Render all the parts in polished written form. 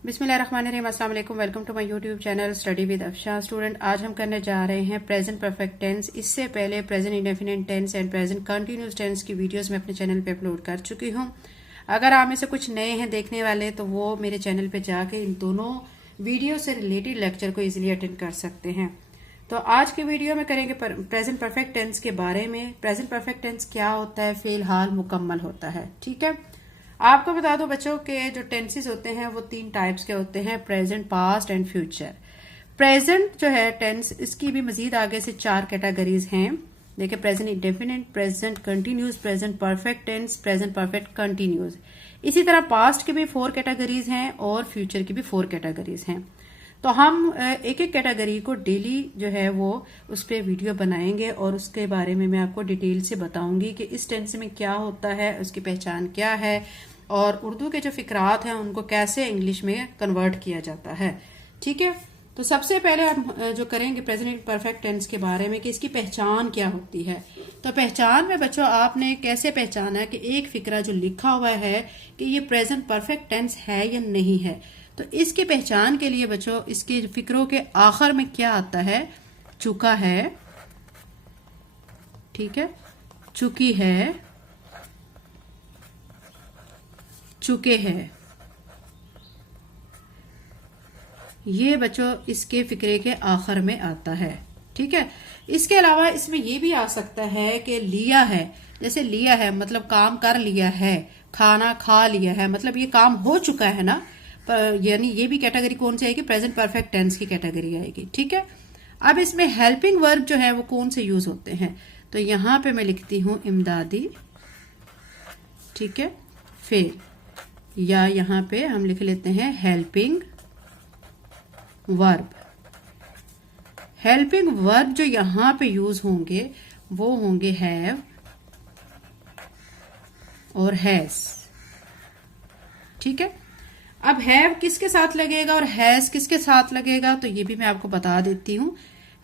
बिस्मिल्लाहिर्रहमानिर्रहीम, अस्सलाम वालेकुम। Welcome to my YouTube channel study with Afsha. Student, आज हम करने जा रहे हैं प्रेजेंट परफेक्ट टेंस। इससे पहले present indefinite tense and present continuous tense की वीडियोस मैं अपने चैनल पे अपलोड कर चुकी हूँ। अगर आप में से कुछ नए हैं देखने वाले तो वो मेरे चैनल पे जाके इन दोनों वीडियो से रिलेटेड लेक्चर को इजिली अटेंड कर सकते हैं। तो आज की वीडियो में करेंगे प्रेजेंट परफेक्ट टेंस के बारे में। प्रेजेंट परफेक्ट टेंस क्या होता है, फिलहाल मुकम्मल होता है। ठीक है, आपको बता दो बच्चों के जो टेंसेस होते हैं वो 3 टाइप्स के होते हैं, present, past and future. Present जो है टेंस, इसकी भी मजीद आगे से 4 कैटेगरीज हैं। देखिए, present indefinite, present continuous, present perfect tense, present perfect continuous. इसी तरह पास्ट की भी 4 कैटेगरीज हैं और फ्यूचर की भी 4 कैटेगरीज हैं। तो हम एक एक कैटेगरी को डेली जो है वो उस पर वीडियो बनाएंगे और उसके बारे में मैं आपको डिटेल से बताऊंगी कि इस टेंस में क्या होता है, उसकी पहचान क्या है और उर्दू के जो फिक्रात हैं उनको कैसे इंग्लिश में कन्वर्ट किया जाता है। ठीक है, तो सबसे पहले हम जो करेंगे प्रेजेंट परफेक्ट टेंस के बारे में कि इसकी पहचान क्या होती है। तो पहचान में बच्चों आपने कैसे पहचाना कि एक फिक्रा जो लिखा हुआ है कि ये प्रेजेंट परफेक्ट टेंस है या नहीं है। तो इसकी पहचान के लिए बच्चों इसके फिक्रों के आखिर में क्या आता है, चुका है, ठीक है, चुकी है, चुके हैं, ये बच्चों इसके फिक्रे के आखिर में आता है। ठीक है, इसके अलावा इसमें ये भी आ सकता है कि लिया है। जैसे लिया है मतलब काम कर लिया है, खाना खा लिया है, मतलब ये काम हो चुका है ना, यानी ये भी कैटेगरी कौन सी आएगी, प्रेजेंट परफेक्ट टेंस की कैटेगरी आएगी। ठीक है, अब इसमें हेल्पिंग वर्ब जो है वो कौन से यूज होते हैं, तो यहां पे मैं लिखती हूं इमदादी, ठीक है, फिर या यहां पे हम लिख लेते हैं हेल्पिंग वर्ब। हेल्पिंग वर्ब जो यहां पे यूज होंगे वो होंगे हैव और हैज। ठीक है, अब हैव किसके साथ लगेगा और हैज किसके साथ लगेगा, तो ये भी मैं आपको बता देती हूँ।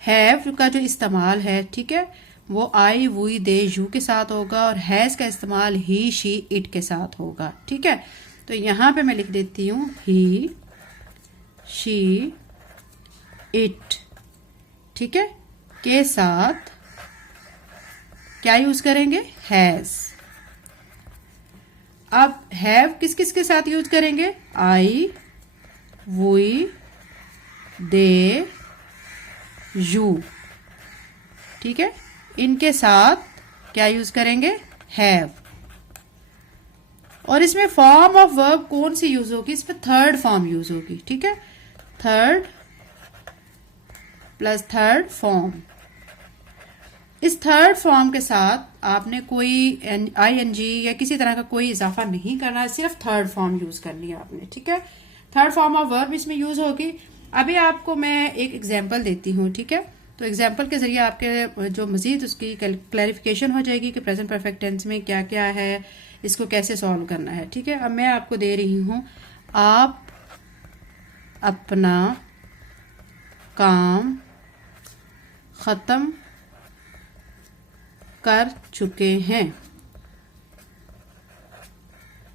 हैव का जो इस्तेमाल है, ठीक है, वो आई, वी, दे, यू के साथ होगा और हैज का इस्तेमाल ही, शी, इट के साथ होगा। ठीक है, तो यहां पे मैं लिख देती हूँ ही, शी, इट, ठीक है, के साथ क्या यूज करेंगे, हैज। अब हैव किस किस के साथ यूज करेंगे, आई, वी, दे, यू, ठीक है, इनके साथ क्या यूज करेंगे, हैव। और इसमें फॉर्म ऑफ वर्ब कौन सी यूज होगी, इसमें थर्ड फॉर्म यूज होगी। ठीक है, थर्ड प्लस थर्ड फॉर्म। इस थर्ड फॉर्म के साथ आपने कोई आईएनजी या किसी तरह का कोई इजाफा नहीं करना है, सिर्फ थर्ड फॉर्म यूज करनी है आपने। ठीक है, थर्ड फॉर्म ऑफ वर्ब इसमें यूज होगी। अभी आपको मैं एक एग्जांपल देती हूँ। ठीक है, तो एग्जांपल के जरिए आपके जो मजीद उसकी क्लैरिफिकेशन हो जाएगी कि प्रेजेंट परफेक्ट टेंस में क्या क्या है, इसको कैसे सॉल्व करना है। ठीक है, अब मैं आपको दे रही हूँ, आप अपना काम खत्म कर चुके हैं।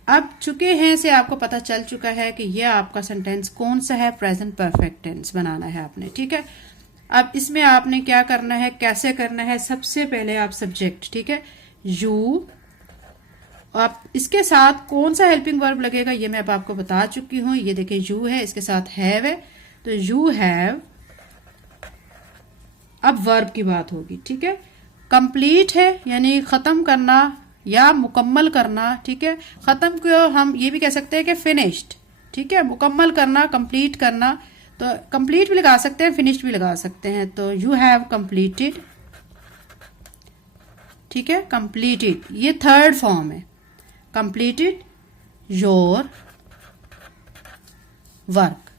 अब चुके हैं से आपको पता चल चुका है कि यह आपका सेंटेंस कौन सा है, प्रेजेंट परफेक्ट टेंस बनाना है आपने। ठीक है, अब इसमें आपने क्या करना है, कैसे करना है, सबसे पहले आप सब्जेक्ट, ठीक है, यू, आप इसके साथ कौन सा हेल्पिंग वर्ब लगेगा ये मैं अब आपको बता चुकी हूं। ये देखिए यू है, इसके साथ हैव है, तो यू हैव। अब वर्ब की बात होगी। ठीक है, कंप्लीट है यानी खत्म करना या मुकम्मल करना। ठीक है, खत्म को हम ये भी कह सकते हैं कि फिनिश्ड। ठीक है, मुकम्मल करना, कंप्लीट करना, तो कंप्लीट भी लगा सकते हैं, फिनिश्ड भी लगा सकते हैं। तो यू हैव कंप्लीटेड, ठीक है, कंप्लीटेड ये थर्ड फॉर्म है, कंप्लीटेड योर वर्क।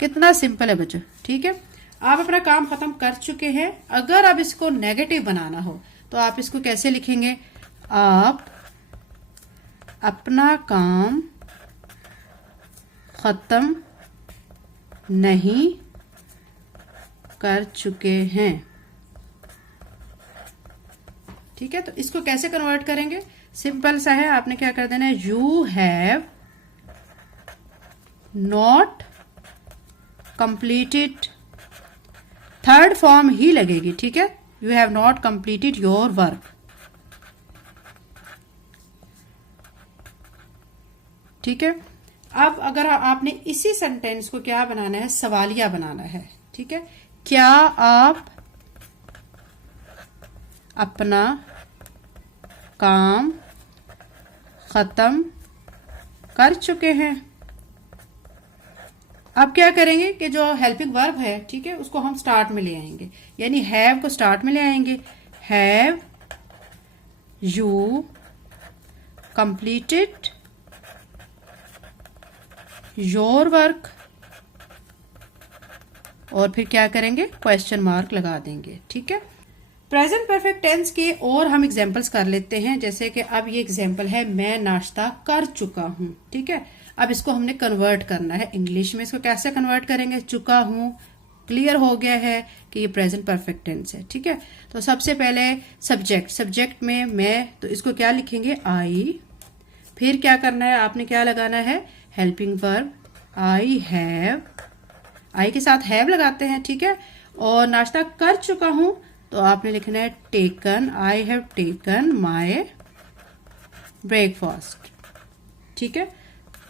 कितना सिंपल है बच्चों। ठीक है, आप अपना काम खत्म कर चुके हैं। अगर अब इसको नेगेटिव बनाना हो तो आप इसको कैसे लिखेंगे, आप अपना काम खत्म नहीं कर चुके हैं। ठीक है, तो इसको कैसे कन्वर्ट करेंगे, सिंपल सा है, आपने क्या कर देना है, you have not completed, third form ही लगेगी, ठीक है। You have not completed your work, ठीक है। अब अगर आपने इसी सेंटेंस को क्या बनाना है, सवालिया बनाना है, ठीक है। क्या आप अपना काम खत्म कर चुके हैं? अब क्या करेंगे कि जो हेल्पिंग वर्ब है, ठीक है, उसको हम स्टार्ट में ले आएंगे, यानी हैव को स्टार्ट में ले आएंगे। Have you completed your work, और फिर क्या करेंगे, क्वेश्चन मार्क लगा देंगे, ठीक है। प्रेजेंट परफेक्ट टेंस के और हम एग्जांपल्स कर लेते हैं, जैसे कि अब ये एग्जांपल है, मैं नाश्ता कर चुका हूं, ठीक है। अब इसको हमने कन्वर्ट करना है इंग्लिश में। इसको कैसे कन्वर्ट करेंगे, चुका हूं, क्लियर हो गया है कि ये प्रेजेंट परफेक्ट टेंस है, ठीक है। तो सबसे पहले सब्जेक्ट, सब्जेक्ट में मैं, तो इसको क्या लिखेंगे, आई। फिर क्या करना है, आपने क्या लगाना है, हेल्पिंग वर्ब, आई हैव, आई के साथ हैव लगाते हैं, ठीक है। और नाश्ता कर चुका हूं तो आपने लिखना है taken, I have taken my breakfast, ठीक है।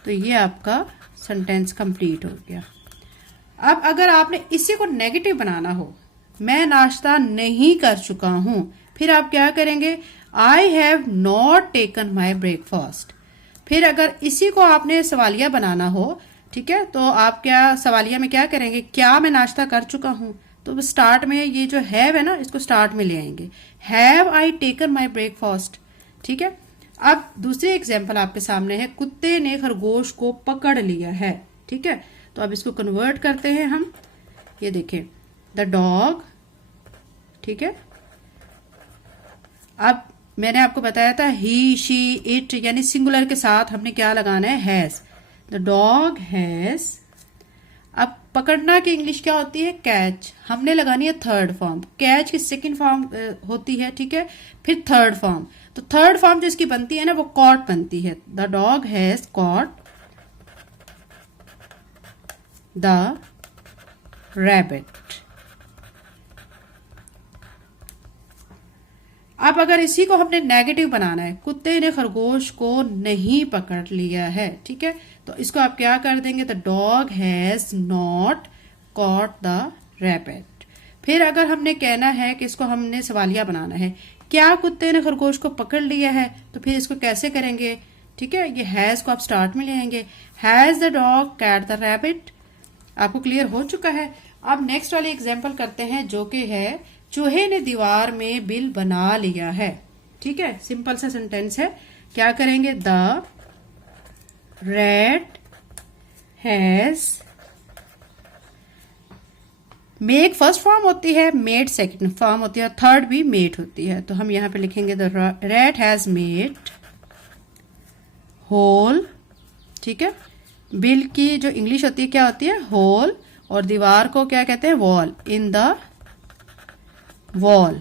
तो ये आपका सेंटेंस कंप्लीट हो गया। अब अगर आपने इसी को नेगेटिव बनाना हो, मैं नाश्ता नहीं कर चुका हूं, फिर आप क्या करेंगे, आई have not taken my breakfast. फिर अगर इसी को आपने सवालिया बनाना हो, ठीक है, तो आप क्या सवालिया में क्या करेंगे, क्या मैं नाश्ता कर चुका हूं, तो स्टार्ट में ये जो हैव है ना, इसको स्टार्ट में ले आएंगे, have I taken my breakfast, ठीक है। अब दूसरी एग्जांपल आपके सामने है, कुत्ते ने खरगोश को पकड़ लिया है, ठीक है। तो अब इसको कन्वर्ट करते हैं हम, ये देखें, द डॉग, ठीक है। अब मैंने आपको बताया था ही, शी, इट, यानी सिंगुलर के साथ हमने क्या लगाना है, हैज। The dog has. अब पकड़ना की इंग्लिश क्या होती है, कैच। हमने लगानी है थर्ड फॉर्म, कैच की सेकंड फॉर्म होती है, ठीक है। फिर थर्ड फॉर्म, तो थर्ड फॉर्म जो इसकी बनती है ना, वो कॉट बनती है। The dog has caught the rabbit. अब अगर इसी को हमने नेगेटिव बनाना है, कुत्ते ने खरगोश को नहीं पकड़ लिया है, ठीक है, तो इसको आप क्या कर देंगे, the dog has not caught the rabbit. फिर अगर हमने कहना है कि इसको हमने सवालिया बनाना है, क्या कुत्ते ने खरगोश को पकड़ लिया है, तो फिर इसको कैसे करेंगे, ठीक है, ये हैज को आप स्टार्ट में ले आएंगे, has the dog cat the rabbit. आपको क्लियर हो चुका है। अब नेक्स्ट वाली एग्जाम्पल करते हैं, जो कि है, चूहे ने दीवार में बिल बना लिया है, ठीक है। सिंपल सा सेंटेंस है। क्या करेंगे, the rat has, make first form होती है, मेड सेकंड फॉर्म होती है, थर्ड भी मेड होती है। तो हम यहां पे लिखेंगे the rat has made hole, ठीक है। बिल की जो इंग्लिश होती है क्या होती है, होल, और दीवार को क्या कहते हैं, वॉल, इन द वॉल,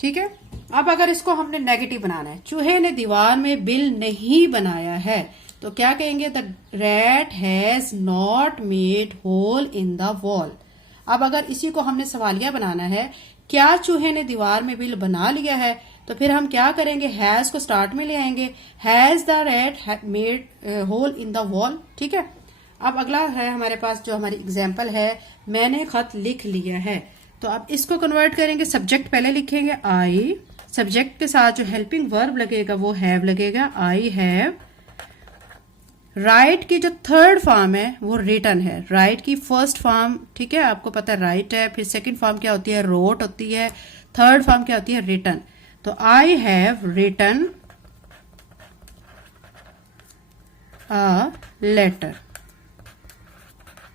ठीक है। अब अगर इसको हमने नेगेटिव बनाना है, चूहे ने दीवार में बिल नहीं बनाया है, तो क्या कहेंगे, the rat has not made hole in the wall. अब अगर इसी को हमने सवालिया बनाना है, क्या चूहे ने दीवार में बिल बना लिया है, तो फिर हम क्या करेंगे, हैज को स्टार्ट में ले आएंगे, has the rat made hole in the wall, ठीक है। अब अगला है हमारे पास जो हमारी एग्जाम्पल है, मैंने खत लिख लिया है। तो अब इसको कन्वर्ट करेंगे, सब्जेक्ट पहले लिखेंगे आई, सब्जेक्ट के साथ जो हेल्पिंग वर्ब लगेगा वो हैव लगेगा, आई हैव। राइट की जो थर्ड फॉर्म है वो रिटन है, राइट की फर्स्ट फॉर्म, ठीक है, आपको पता है राइट है, फिर सेकंड फॉर्म क्या होती है, रोट होती है, थर्ड फॉर्म क्या होती है, रिटन। तो I have written a letter,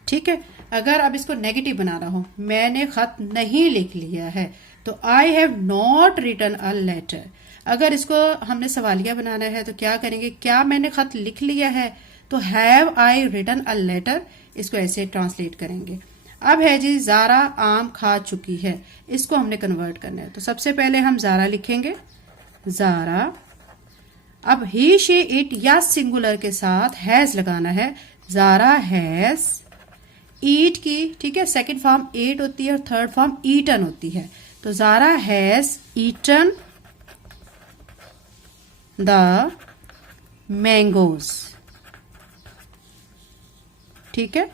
ठीक है। अगर अब इसको नेगेटिव बनाना हो, मैंने खत नहीं लिख लिया है, तो I have not written a letter. अगर इसको हमने सवालिया बनाना है तो क्या करेंगे, क्या मैंने खत लिख लिया है, तो have I written a letter, इसको ऐसे ट्रांसलेट करेंगे। अब है जी, जारा आम खा चुकी है, इसको हमने कन्वर्ट करना है। तो सबसे पहले हम जारा लिखेंगे, जारा अब ही शी इट या सिंगुलर के साथ हैज लगाना है। ज़ारा हैज ईट की, ठीक है, सेकंड फॉर्म एट होती है और थर्ड फॉर्म ईटन होती है। तो Zara has eaten the mangoes, ठीक है।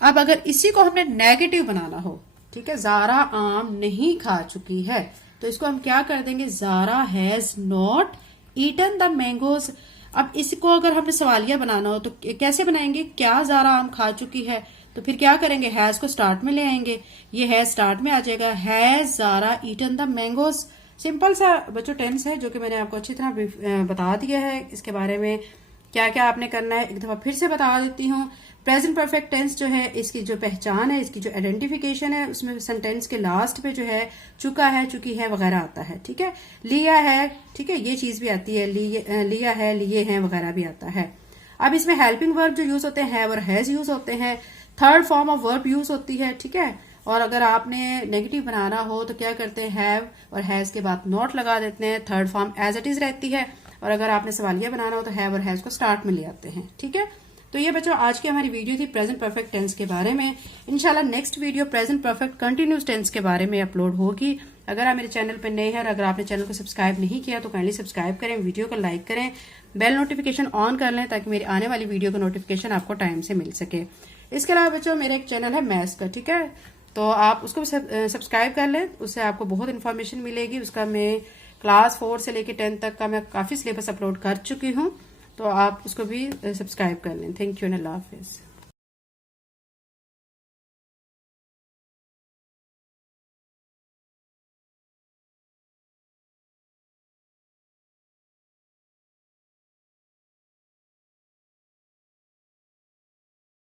अब अगर इसी को हमने नेगेटिव बनाना हो, ठीक है, ज़ारा आम नहीं खा चुकी है, तो इसको हम क्या कर देंगे, Zara has not eaten the mangoes. अब इसको अगर हमने सवालिया बनाना हो तो कैसे बनाएंगे, क्या ज़ारा आम खा चुकी है, तो फिर क्या करेंगे, हैज को स्टार्ट में ले आएंगे, ये हैज स्टार्ट में आ जाएगा, has Zara eaten the mangoes. Simple सा बच्चों टेंस है जो कि मैंने आपको अच्छी तरह बता दिया है। इसके बारे में क्या क्या आपने करना है एक दफा फिर से बता देती हूँ। प्रेजेंट परफेक्ट टेंस जो है, इसकी जो पहचान है, इसकी जो आइडेंटिफिकेशन है, उसमें सेंटेंस के लास्ट पे जो है चुका है, चुकी है वगैरह आता है, ठीक है। लिया है, ठीक है, ये चीज भी आती है, लिया है, लिए हैं वगैरह भी आता है। अब इसमें हेल्पिंग वर्ब जो यूज होते हैं और हैज यूज होते हैं, third form of verb use होती है, ठीक है। और अगर आपने नेगेटिव बनाना हो तो क्या करते हैं, हैव और हैज के बाद नॉट लगा देते हैं, third form as it is रहती है। और अगर आपने सवालिया बनाना हो तो हैव और हैज को स्टार्ट में ले आते हैं, ठीक है। तो ये बच्चों आज की हमारी वीडियो थी प्रेजेंट परफेक्ट टेंस के बारे में। इंशाल्लाह next video present perfect continuous tense के बारे में अपलोड होगी। अगर आप मेरे चैनल पर नए हैं और अगर आपने चैनल को सब्सक्राइब नहीं किया तो काइंडली सब्सक्राइब करें, वीडियो को लाइक करें, बेल नोटिफिकेशन ऑन कर लें ताकि मेरी आने वाली वीडियो का नोटिफिकेशन आपको टाइम से मिल सके। इसके अलावा बच्चों मेरा एक चैनल है मैथ्स का, ठीक है, तो आप उसको सब्सक्राइब कर लें, उससे आपको बहुत इन्फॉर्मेशन मिलेगी। उसका मैं क्लास 4 से लेकर 10 तक का मैं काफी सिलेबस अपलोड कर चुकी हूँ, तो आप उसको भी सब्सक्राइब कर लें। Thank you and Allah Hafiz.